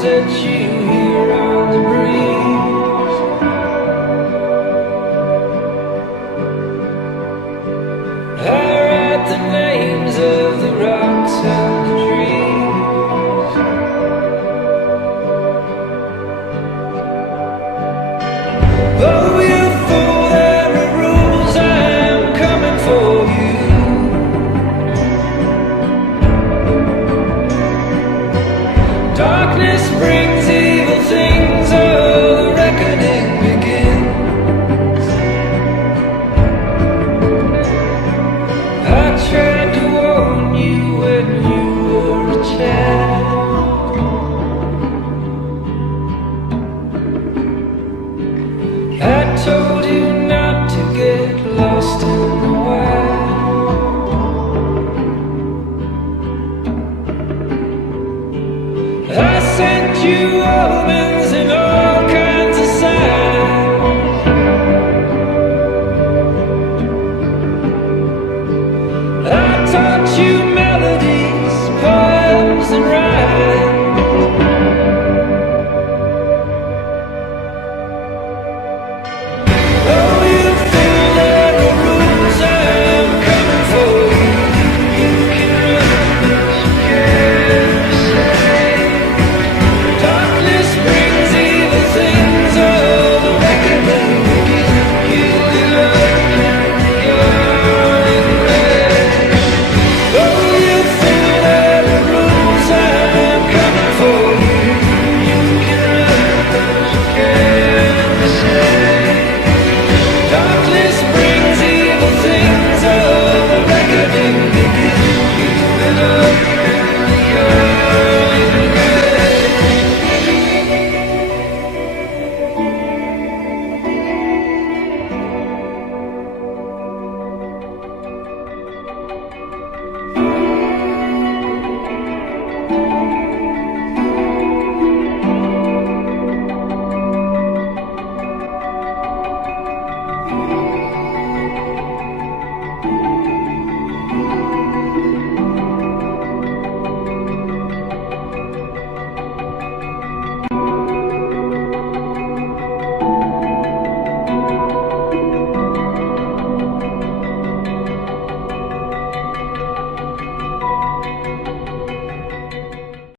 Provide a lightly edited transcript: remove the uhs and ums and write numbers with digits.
songs that you hear on the breeze. I write the names of the rocks and the trees. Oh, you fool, there are rules, I'm coming for you. Darkness brings evil things, oh, the reckoning begins. I tried to warn you when you were a child. I told you not to get lost in the wild. I sent you omens and all kinds of signs. I taught you melodies, poems and rhymes.